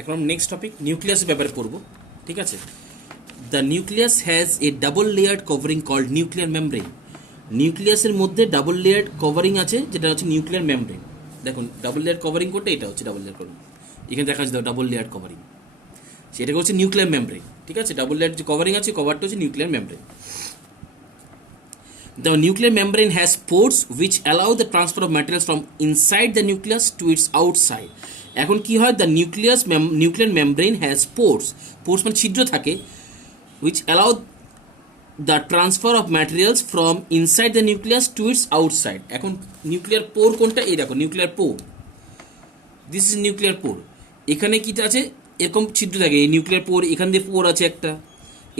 এখন next topic নিউক্লিয়াসের ব্যাপারে পড়ব, ঠিক আছে। The nucleus has a double layered covering called nuclear membrane. নিউক্লিয়াসের মধ্যে ডাবল লেয়ার্ড কভারিং আছে, যেটা হচ্ছে নিউক্লিয়ার মেমব্রেন। দেখুন ডাবল লেয়ার কভারিং করতে এটা হচ্ছে ডাবল লেয়ার কভারিং, এখানে দেখা যাচ্ছে ডাবল লেয়ার কভারিং, সেটাকে হচ্ছে নিউক্লিয়ার মেমব্রেন, ঠিক আছে। ডাবল লেয়ার যে কভারিং আছে, কভারটা হচ্ছে nuclear membrane. The nuclear membrane has pores which allow the transfer of materials from inside the nucleus to its outside. এখন কি হয়, the nuclear membrane has pores মানে ছিদ্র থাকে, which allow the transfer of materials from inside the nucleus to its outside. এখন nuclear pore কোনটা, এই দেখো nuclear pore, this is nuclear pore. এখানে কি আছে, এরকম ছিদ্র থাকে, এই নিউক্লিয়ার পোর, এখান দিয়ে পোর আছে একটা,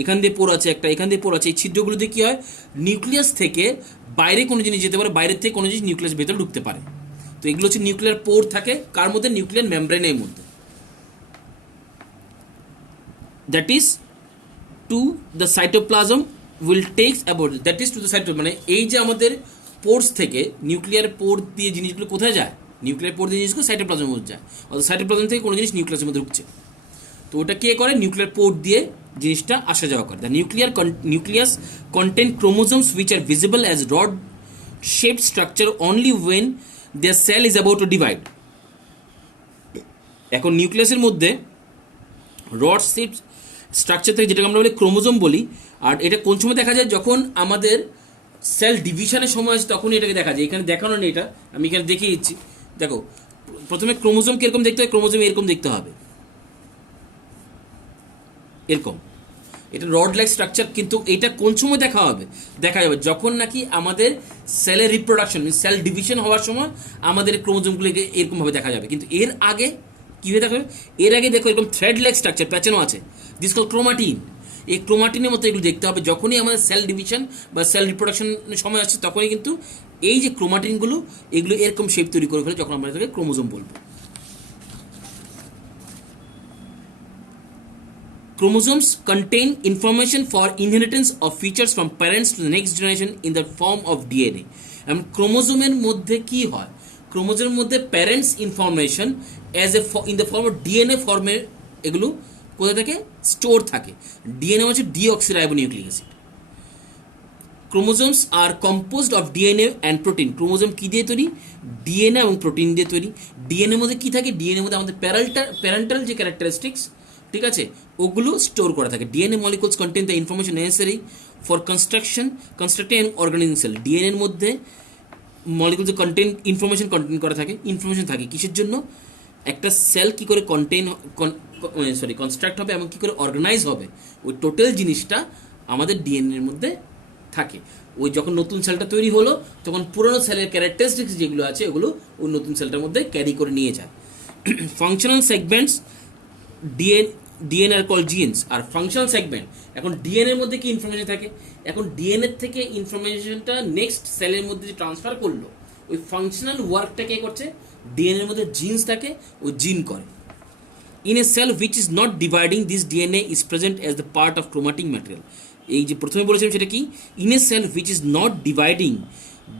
এখান দিয়ে পোর আছে একটা, এখান দিয়ে পোর আছে। এই ছিদ্রগুলোতে কী হয়, নিউক্লিয়াস থেকে বাইরে কোনো জিনিস যেতে পারে, বাইরের থেকে কোনো জিনিস নিউক্লিয়াস ভেতরে ঢুকতে পারে। তো এগুলো হচ্ছে নিউক্লিয়ার পোর থাকে কার মধ্যে, নিউক্লিয়ার মেমব্রেনের মধ্যে। That is to the cytoplasm will text about, that is to the cyto, মানে এই যে আমাদের পোর্স থেকে নিউক্লিয়ার পোর দিয়ে জিনিসগুলো কোথায় যায়, নিউক্লিয়ার পোর দিয়ে জিনিসগুলো সাইটোপ্লাজমের মধ্যে যায়, অর্থাৎ সাইটোপ্লাজম থেকে কোনো জিনিস নিউক্লিয়াসের মধ্যে ঢুকছে, তো ওটা কে করে, নিউক্লিয়ার পোর্ট দিয়ে জিনিসটা আসা যাওয়া করে। The nucleus contain chromosomes which are visible as rod shaped structure only when their cell is about to divide. এখন নিউক্লিয়াসের মধ্যে রড শেপ স্ট্রাকচার থেকে, যেটাকে আমরা বলি ক্রোমোজোম বলি, আর এটা কোন সময় দেখা যায়, যখন আমাদের সেল ডিভিশনের সময় আছে তখনই এটাকে দেখা যায়। এখানে দেখানো নেই, এটা আমি এখানে দেখিয়ে দিচ্ছি। দেখো প্রথমে ক্রোমোজোম কীরকম দেখতে হয়, ক্রোমোজোম এরকম দেখতে হবে, এরকম, এটা রড লাইক স্ট্রাকচার। কিন্তু এটা কোন সময় দেখা হবে, দেখা যাবে যখন নাকি আমাদের সেলের রিপ্রোডাকশন, সেল ডিভিশন হওয়ার সময় আমাদের ক্রোমোজোমগুলোকে এরকমভাবে দেখা যাবে। কিন্তু এর আগে কীভাবে দেখা যাবে, এর আগে দেখো এরকম থ্রেড লাইক স্ট্রাকচার প্যাচানো আছে, দিস কল ক্রোমাটিন। এই ক্রোমাটিনের মতো এগুলো দেখতে হবে, যখনই আমাদের সেল ডিভিশন বা সেল রিপ্রোডাকশনের সময় আসছে তখনই কিন্তু এই যে ক্রোমাটিনগুলো এগুলো এরকম শেপ তৈরি করে ফেলে, যখন আমরা এটাকে ক্রোমোজোম বলবো। Chromosomes contain information for inheritance of features from parents to the next generation in the form of DNA. এবং ক্রোমোজোমের মধ্যে কি হয়, ক্রোমোজোমের মধ্যে parents information as a in the form of DNA ফর্মে এগুলো কোথা থেকে স্টোর থাকে। ডিএনএ হচ্ছে deoxyribonucleic acid. Chromosomes are composed of DNA and protein. Chromosome কী দিয়ে তৈরি, ডিএনএ এবং প্রোটিন দিয়ে তৈরি। ডিএনএর মধ্যে কী থাকে, ডিএনএর মধ্যে আমাদের প্যারেন্টাল যে ক্যারেক্টারিস্টিক্স, ঠিক আছে, ওগুলো স্টোর করা থাকে। DNA molecules contain the information necessary for constructing organizing cell. ডিএনএর মধ্যে মলিকুলস ইনফরমেশন কন্টেন করা থাকে, ইনফরমেশন থাকে কিসের জন্য, একটা সেল কী করে কনস্ট্রাক্ট হবে এবং কী করে অর্গানাইজ হবে, ওই টোটাল জিনিসটা আমাদের ডিএনএর মধ্যে থাকে। ওই যখন নতুন সেলটা তৈরি হলো তখন পুরনো সেলের ক্যারেক্টারিস্টিক্স যেগুলো আছে ওগুলো ওই নতুন সেলটার মধ্যে ক্যারি করে নিয়ে যায়। ফাংশনাল সেগমেন্টস ডিএনএ আর কল জিনস। আর ফাংশনাল সেগমেন্ট, এখন ডিএনএর মধ্যে কি ইনফরমেশন থাকে, এখন ডিএনএ থেকে ইনফরমেশনটা নেক্সট সেলের মধ্যে যে ট্রান্সফার করলো, ওই ফাংশনাল ওয়ার্কটা কে করছে, ডিএনএর মধ্যে জিনস থাকে, ওই জিন করে। In a cell which is not dividing, this DNA is present as the part of chromatic material. এই যে প্রথমে বলেছিলাম সেটা কি, in a cell which is not dividing,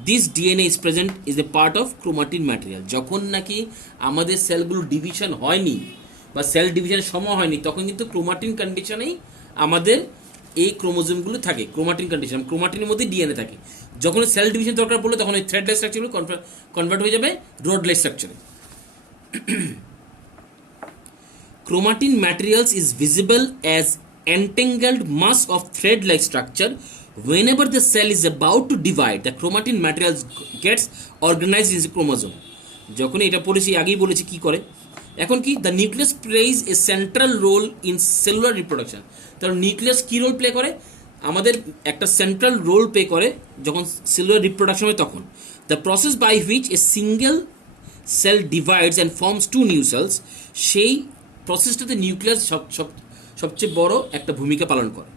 this DNA is present is a part of chromatin material. যখন নাকি আমাদের সেলগুলো ডিভিশন হয়নি বা সেল ডিভিশনের সময় হয়নি, তখন কিন্তু ক্রোমাটিন কন্ডিশনেই আমাদের এই ক্রোমোজোমগুলো থাকে। ক্রোমাটিন কন্ডিশন, ক্রোমাটিনের মধ্যে ডিএনএ থাকে। যখন সেল ডিভিশন দরকার পড়লো তখন ওই থ্রেড লাইক স্ট্রাকচারগুলো কনভার্ট হয়ে যাবে রড লাইক স্ট্রাকচারে। Chromatin materials is visible as entangled mass of thread-like structure. Whenever the cell is about to divide, the chromatin materials gets organized in the chromosome. যখন এটা পড়েছি, আগেই বলেছি কি করে। এখন কি, the nucleus plays a central role in cellular reproduction. তাহলে নিউক্লিয়াস কী রোল প্লে করে, আমাদের একটা সেন্ট্রাল রোল প্লে করে যখন সেলুলার রিপ্রোডাকশন হয় তখন। The process by which a single cell divides and forms two new cells, সেই প্রসেসটাতে নিউক্লিয়াস সবচেয়ে বড় একটা ভূমিকা পালন করে।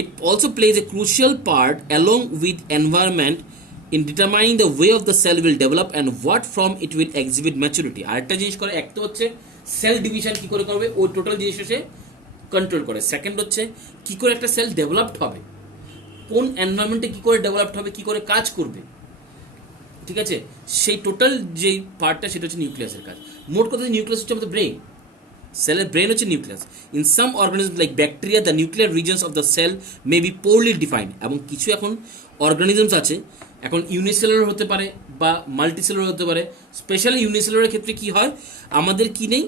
It also plays a crucial part along with environment in determining the way of the cell will develop and what form it will exhibit maturity. আরেকটা জিনিস করে, একটা হচ্ছে সেল ডিভিশন কী করে করবে, ওই টোটাল জিনিসটা সে কন্ট্রোল করে। সেকেন্ড হচ্ছে কী করে একটা সেল ডেভেলপড হবে, কোন এনভায়রনমেন্টে কী করে ডেভেলপড হবে, কী করে কাজ করবে, ঠিক আছে, সেই টোটাল যেই পার্টটা সেটা হচ্ছে নিউক্লিয়াসের কাজ। মোট কথা নিউক্লিয়াস হচ্ছে আমাদের ব্রেন, সেলের ব্রেন হচ্ছে nucleus. In some organism like bacteria the nuclear regions of the cell may be poorly defined. এবং কিছু এখন অর্গানিজমস আছে, এখন ইউনিসেলুলার হতে পারে বা মাল্টিসেলুলার হতে পারে। স্পেশালি ইউনিসেলুলারের ক্ষেত্রে কি হয়, আমাদের কি নেই,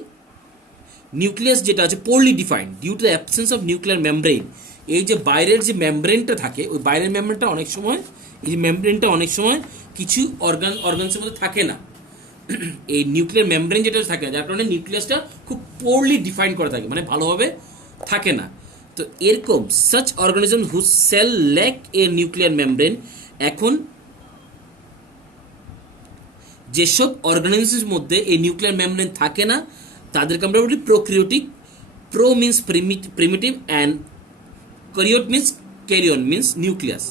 নিউক্লিয়াস যেটা আছে poorly defined due to the absence of nuclear membrane. এই যে বাইরের যে মেমব্রেনটা থাকে, ওই বাইরের মেমব্রেনটা অনেক সময়, এই যে মেমব্রেনটা অনেক সময় কিছু অর্গানসের মধ্যে থাকে না। এই নিউক্লিয়ার মেমব্রেন যেটা থাকে না, যার কারণে নিউক্লিয়াসটা খুব পোরলি ডিফাইন করা থাকে, মানে ভালোভাবে থাকে না। তো এরকম such organism who cell lack a nuclear membrane, এখন যেসব অর্গানিজমের মধ্যে এই নিউক্লিয়ার মেমব্রেন থাকে না তাদেরকে আমরা বলি prokaryotic. Pro means primitive and karyote means karyon means nucleus.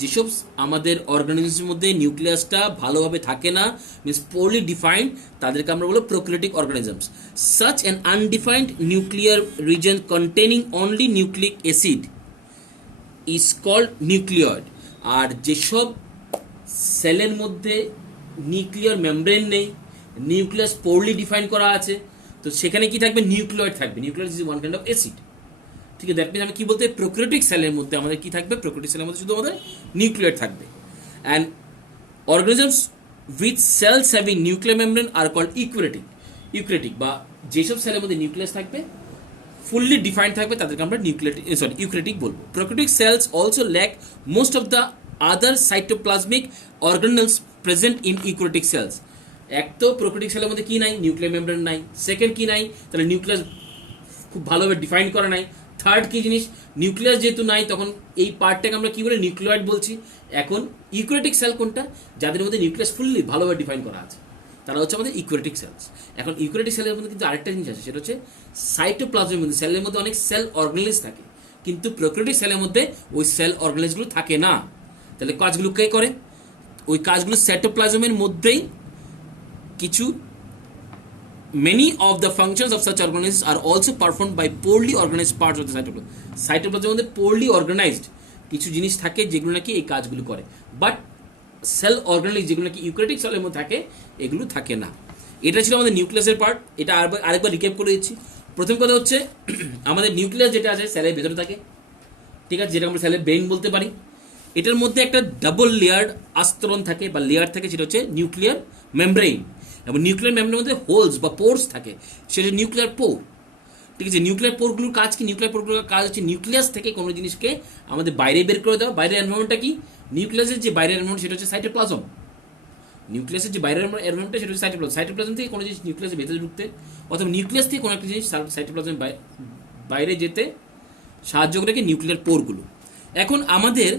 যেসব আমাদের অর্গানিজমের মধ্যে নিউক্লিয়াসটা ভালোভাবে থাকে না, মিন্স পোরলি ডিফাইন্ড, তাদেরকে আমরা বলবো prokaryotic organisms. Such an undefined nuclear region containing only nucleic acid is called nucleoid. আর যেসব সেলের মধ্যে নিউক্লিয়ার মেমব্রেন নেই, নিউক্লিয়াস পোরলি ডিফাইন করা আছে, তো সেখানে কি থাকবে, নিউক্লিয়য়েড থাকবে। Nucleoid is one kind of acid. ঠিক আছে, দ্যাট মিনস আমি কি বলতে, প্রোক্রিওটিক সেলের মধ্যে আমাদের কি থাকবে, প্রোক্রিওটিক সেলের মধ্যে শুধু আমাদের নিউক্লিয়য়েড থাকবে। And organisms with cells having nuclear membrane are called eukaryotic, বা যেসব সেলের মধ্যে নিউক্লিয়াস থাকবে ফুললি ডিফাইন্ড থাকবে তাদেরকে আমরা ইউক্রেটিক বলবো। Prokaryotic cells also lack most of the other cytoplasmic organelles present in eukaryotic cells. এক তো প্রোক্রিওটিক সেলের মধ্যে কি নাই, নিউক্লিয়ার মেমব্রেন নাই। সেকেন্ড কি নাই, তাহলে নিউক্লিয়াস খুব ভালোভাবে ডিফাইন করা নাই। থার্ড কি জিনিস, নিউক্লিয়াস যেহেতু নাই তখন এই পার্টটাকে আমরা কি বলে, নিউক্লিয়য়েড বলছি। এখন ইউক্রেটিক সেল কোনটা, যাদের মধ্যে নিউক্লিয়াস ফুললি ভালোভাবে ডিফাইন করা আছে, তারা হচ্ছে আমাদের ইউক্রেটিক সেলস। এখন ইউক্রেটিক সেলের মধ্যে কিন্তু আরেকটা জিনিস আছে, সেটা হচ্ছে সাইটোপ্লাজমের মধ্যে, সেলের মধ্যে অনেক সেল অর্গানেলস থাকে, কিন্তু প্রোক্রিওটিক সেলের মধ্যে ওই সেল অর্গানেলসগুলো থাকে না। তাহলে কাজগুলো কে করে, ওই কাজগুলো সাইটোপ্লাজমের মধ্যেই কিছু many of the functions of such organisms are also performed by poorly organized parts of the cytoplasm. সাইটোপ্লাজমের মধ্যে poorly organized কিছু জিনিস থাকে যেগুলো নাকি এই কাজগুলো করে, বাট সেল অর্গানেল যেগুলো নাকি ইউক্রেটিক সেলের মধ্যে থাকে এগুলো থাকে না। এটা ছিল আমাদের নিউক্লিয়াসের পার্ট। এটা আরেকবার রিক্যাপ করে দিচ্ছি। প্রথম কথা হচ্ছে আমাদের নিউক্লিয়াস যেটা আছে সেলের ভেতরে থাকে, ঠিক আছে, যেটা আমরা সেলের ব্রেইন বলতে পারি। এটার মধ্যে একটা ডাবল লেয়ার্ড আস্তরণ থাকে বা লেয়ার থাকে, সেটা হচ্ছে নিউক্লিয়ার মেমব্রেইন। এবং নিউক্লিয়ার মেমব্রেনের মধ্যে হোলস বা পোর্স থাকে, সেটা নিউক্লিয়ার পোর। ঠিক আছে, নিউক্লিয়ার পোরগুলোর কাজ কি, নিউক্লিয়ার পোরগুলোর কাজ হচ্ছে নিউক্লিয়াস থেকে কোনো জিনিসকে আমাদের বাইরে বের করে দেওয়া। বাইরের এনভায়রনমেন্টটা কি, নিউক্লিয়াসের যে বাইরের এনভায়রনমেন্ট সেটা হচ্ছে সাইটোপ্লাজম। নিউক্লিয়াসের যে বাইরের এনভায়রনমেন্টটা সেটা হচ্ছে সাইটোপ্লাজম। সাইটোপ্লাজম থেকে কোনো জিনিস নিউক্লিয়াসের ভেতরে ঢুকতে, অথবা নিউক্লিয়াস থেকে কোনো একটা জিনিস সাইটোপ্লাজমের বাইরে যেতে সাহায্য করে কি নিউক্লিয়ার পোরগুলো। এখন আমাদের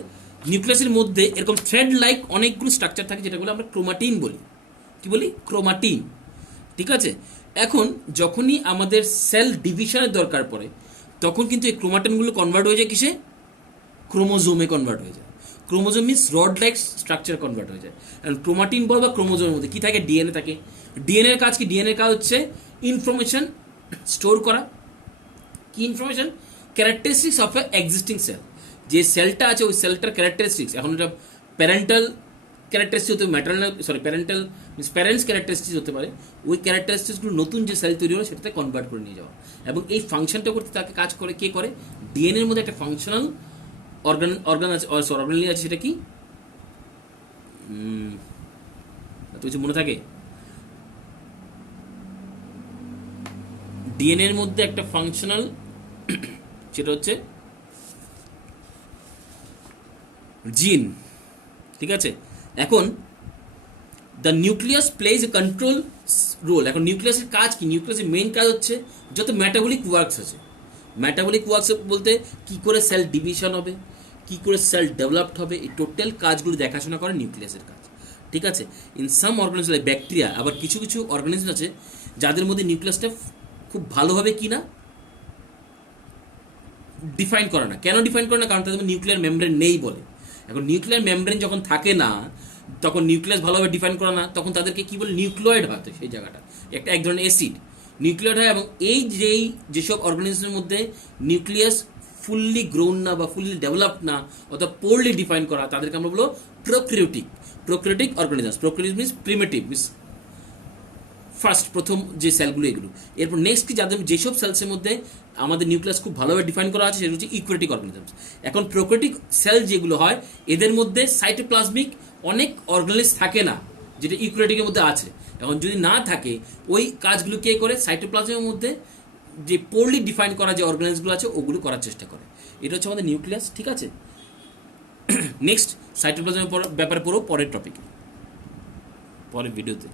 নিউক্লিয়াসের মধ্যে এরকম থ্রেড লাইক অনেকগুলো স্ট্রাকচার থাকে, যেটাগুলো আমরা ক্রোমাটিন বলি। কি বলি, ক্রোমাটিন। ঠিক আছে, এখন যখনই আমাদের সেল ডিভিশনের দরকার পড়ে তখন কিন্তু এই ক্রোমাটিনগুলো কনভার্ট হয়ে যায় কিসে, ক্রোমোজোমে কনভার্ট হয়ে যায়। Chromosome means rod like structure convert হয়ে যায়। কারণ ক্রোমাটিন বল বা ক্রোমোজোমের মধ্যে কি থাকে, ডিএনএ থাকে। ডিএনএর কাজ কি, ডিএনএর কাজ হচ্ছে ইনফরমেশন স্টোর করা। কি information, characteristics of a existing cell. যে সেলটা আছে ওই সেলটার ক্যারেক্টারিস্টিক্স, এখন এটা প্যারেন্টাল ক্যারেক্টারিস্টিক হতে maternal parental means parents characteristics হতে পারে। ওই ক্যারেক্টারিস্টিক্সগুলো নতুন যে সেল তৈরি হলো সেটাতে কনভার্ট করে নিয়ে যাওয়া। এবং এই ফাংশনটা করতে তাকে কাজ করে কে করে, ডিএনএর মধ্যে একটা ফাংশনাল অর্গান আছে, অর্গানালি আছে, সেটা কি তো কিছু মনে থাকে, ডিএনএর মধ্যে একটা ফাংশনাল, সেটা হচ্ছে জিন। ঠিক আছে, এখন the nucleus plays a control role. এখন নিউক্লিয়াসের কাজ কি, নিউক্লিয়াসের মেইন কাজ হচ্ছে যত মেটাবলিক ওয়ার্কস আছে, মেটাবলিক ওয়ার্কস বলতে কি করে সেল ডিভিশন হবে, কি করে সেল ডেভেলপড হবে, এই টোটাল কাজগুলো দেখাশোনা করে নিউক্লিয়াসের কাজ। ঠিক আছে, in some organism like bacteria, আবার কিছু কিছু অর্গানিজম আছে যাদের মধ্যে নিউক্লিয়াসটা খুব ভালোভাবে কি না ডিফাইন করে না। কেন ডিফাইন করে না, কারণ তাদের নিউক্লিয়ার মেমব্রেন নেই বলে। এখন নিউক্লিয়ার মেমব্রেন যখন থাকে না, তখন নিউক্লিয়াস ভালোভাবে ডিফাইন করে না, তখন তাদেরকে কি বলে, নিউক্লিয়েড হয়। তো সেই জায়গাটা এক ধরনের অ্যাসিড নিউক্লিয়েড হয়। এবং এই যেসব অর্গানিজমের মধ্যে নিউক্লিয়াস ফুললি গ্রোন না বা ফুললি ডেভেলপড না অথবা পোরলি ডিফাইন করা, তাদেরকে আমরা বলবো prokaryotic organisms. Prokaryotic means primitive, means first প্রথম যে সেলগুলো এগুলো। এরপর নেক্সট কি যাদের যেসব সেলসের মধ্যে আমাদের নিউক্লিয়াস খুব ভালোভাবে ডিফাইন করা আছে সেটা হচ্ছে ইউক্যারিওটিক অর্গানিজমস। এখন প্রোক্যারিওটিক সেল যেগুলো হয় এদের মধ্যে সাইটোপ্লাজমিক অনেক অর্গানিজ থাকে না, যেটা ইউক্যারিওটিকের মধ্যে আছে। এখন যদি না থাকে ওই কাজগুলো কে করে, সাইটোপ্লাজমের মধ্যে যে পোরলি ডিফাইন করা যে অর্গানিজগুলো আছে ওগুলো করার চেষ্টা করে। এটা হচ্ছে আমাদের নিউক্লিয়াস, ঠিক আছে। নেক্সট সাইটোপ্লাজমের ব্যাপারে পড়ো পরের টপিকে, পরের ভিডিওতে।